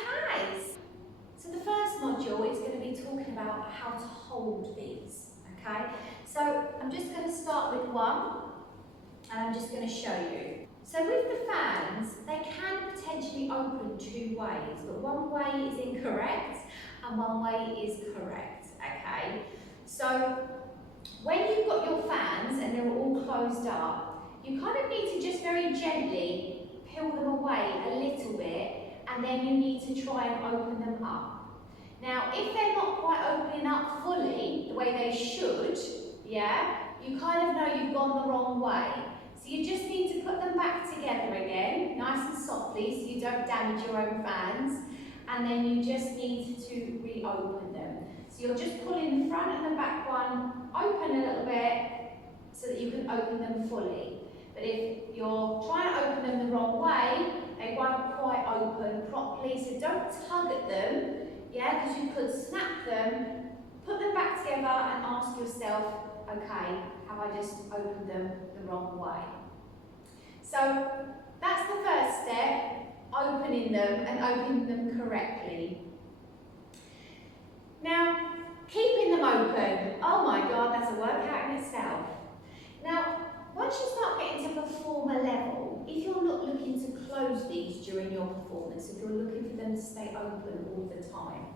Okay, so the first module is going to be talking about how to hold these, okay? So I'm just going to start with one and I'm just going to show you. So with the fans, they can potentially open two ways, but one way is incorrect and one way is correct, okay? So when you've got your fans and they're all closed up, you kind of need to just very gently peel them away a little bit, and then you need to try and open them up. Now, if they're not quite opening up fully the way they should, yeah, you kind of know you've gone the wrong way. So you just need to put them back together again, nice and softly, so you don't damage your own fans, and then you just need to reopen them. So you're just pulling the front and the back one open a little bit so that you can open them fully. But if you're trying to open them the wrong way, they won't quite open properly, so don't tug at them, yeah, because you could snap them, put them back together and ask yourself, okay, have I just opened them the wrong way? So that's the first step, opening them and opening them correctly. Now, keeping them open, oh my God, that's a workout in itself. Now, once you start getting to performer level, if you're not looking to close these during your performance, if you're looking for them to stay open all the time,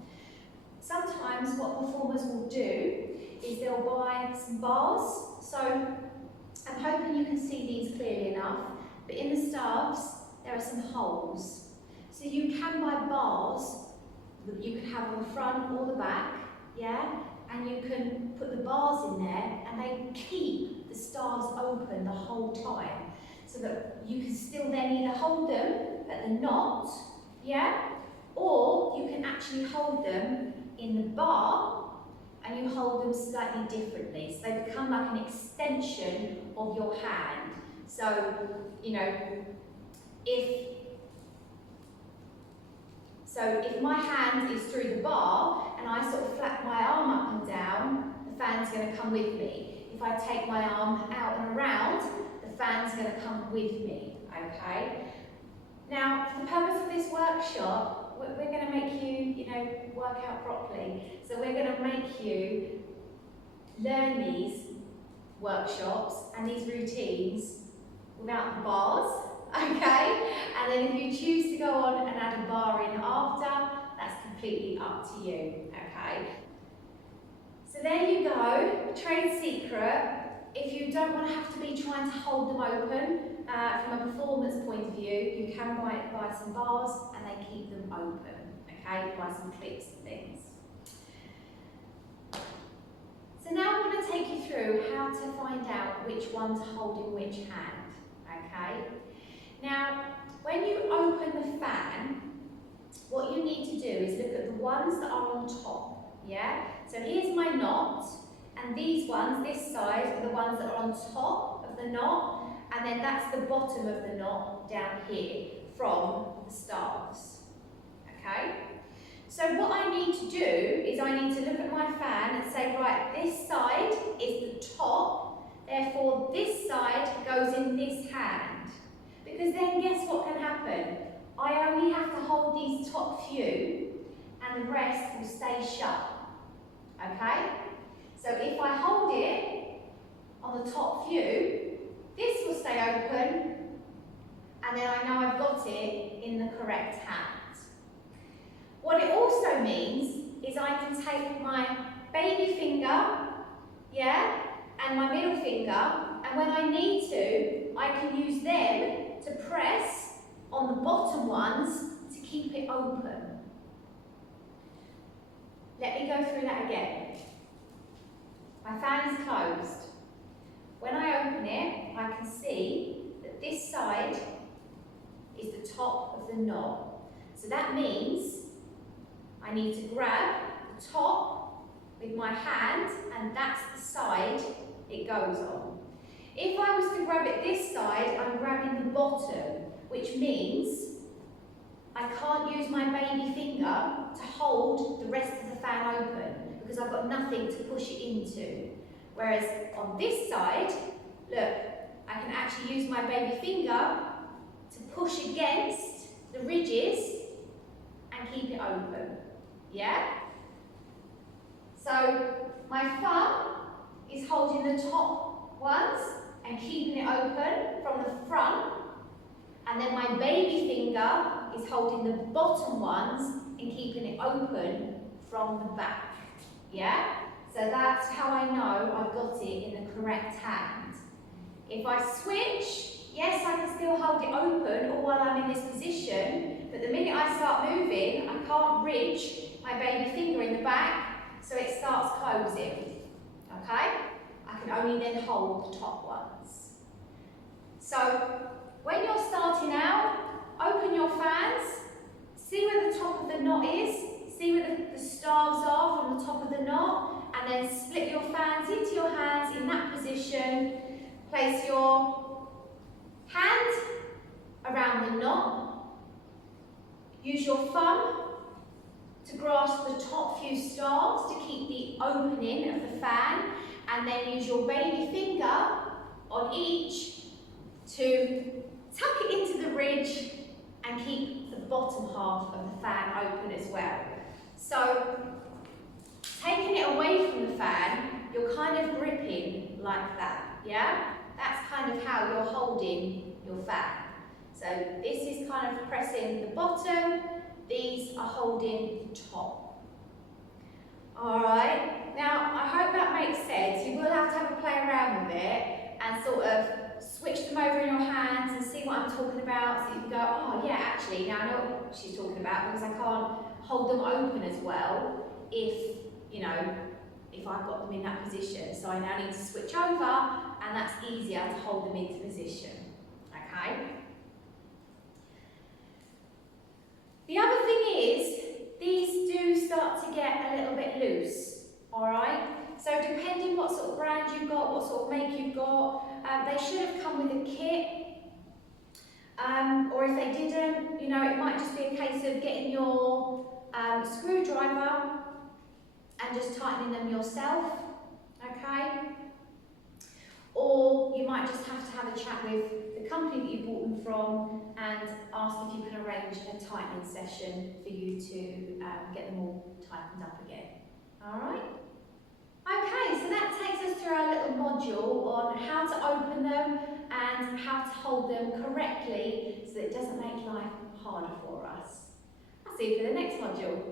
sometimes what performers will do is they'll buy some bars. So I'm hoping you can see these clearly enough, but in the staffs there are some holes. So you can buy bars that you can have on the front or the back, yeah? And you can put the bars in there and they keep the stars open the whole time, so that you can still then either hold them at the knot, yeah, or you can actually hold them in the bar and you hold them slightly differently, so they become like an extension of your hand. So, you know, if my hand is through the bar and I sort of flap my arm up and down, the fan's going to come with me. If I take my arm out and around, the fan's going to come with me, okay? Now, for the purpose of this workshop, we're going to make you, work out properly. So we're going to make you learn these workshops and these routines without the bars, okay? And then if you choose to go on and add a bar in after, that's completely up to you, okay? So there you go, trade secret. If you don't want to have to be trying to hold them open, from a performance point of view, you can buy some bars and they keep them open, okay? Buy some clips and things. So now I'm going to take you through how to find out which one to hold in which hand, okay? Now, when you open the fan, what you need to do is look at the ones that are on top, yeah? So here's my knot, and these ones, this side, are the ones that are on top of the knot, and then that's the bottom of the knot down here from the staves, okay? So what I need to do is I need to look at my fan and say, right, this side is the top, therefore this side goes in this hand. Because then guess what can happen? I only have to hold these top few and the rest will stay shut, okay? So if I hold it on the top few, this will stay open, and then I know I've got it in the correct hand. What it also means is I can take my baby finger, yeah, and my middle finger, and when I need to, I can use them to press on the bottom ones to keep it open. Let me go through that again. My fan is closed. When I open it, I can see that this side is the top of the knot. So that means I need to grab the top with my hand, and that's the side it goes on. If I was to grab it this side, I'm grabbing the bottom, which means I can't use my baby finger to hold the rest of the fan open because I've got nothing to push it into. Whereas on this side, look, I can actually use my baby finger to push against the ridges and and keep it open. Yeah? So my thumb is holding the top ones and keeping it open from the front, and then my baby finger is holding the bottom ones and keeping it open from the back. Yeah? So that's how I know I've got it in the correct hand. If I switch, yes, I can still hold it open all while I'm in this position, but the minute I start moving, I can't ridge my baby finger in the back, so it starts closing. Okay? I can only then hold the top ones. So when you're starting out, open your fans, see where the top of the knot is, see where the staves are from the top of the knot, and then split your fans into your hands in that position. Place your hand around the knot. Use your thumb to grasp the top few staves to keep the opening of the fan, and then use your baby finger on each to tuck it into the ridge and keep the bottom half of the fan open as well. So, taking it away from the fan, you're kind of gripping like that, yeah? That's kind of how you're holding your fan. So this is kind of pressing the bottom, these are holding the top. Alright, now I hope that makes sense. You will have to play around with it and sort of switch them over in your hands and see what I'm talking about, so you can go, oh yeah, actually, now I know what she's talking about, because I can't hold them open as well if, you know, if I've got them in that position. So I now need to switch over, and that's easier to hold them into position. Okay? The other thing is, these do start to get a little bit loose, alright? So depending what sort of brand you've got, what sort of make you've got, they should have come with a kit. Or if they didn't, you know, it might just be a case of getting your screwdriver and just tightening them yourself, okay? Or you might just have to have a chat with the company that you bought them from and ask if you can arrange a tightening session for you to get them all tightened up again. Alright? Okay, so that takes us through our little module on how to open them and how to hold them correctly so that it doesn't make life harder for us. I'll see you for the next module.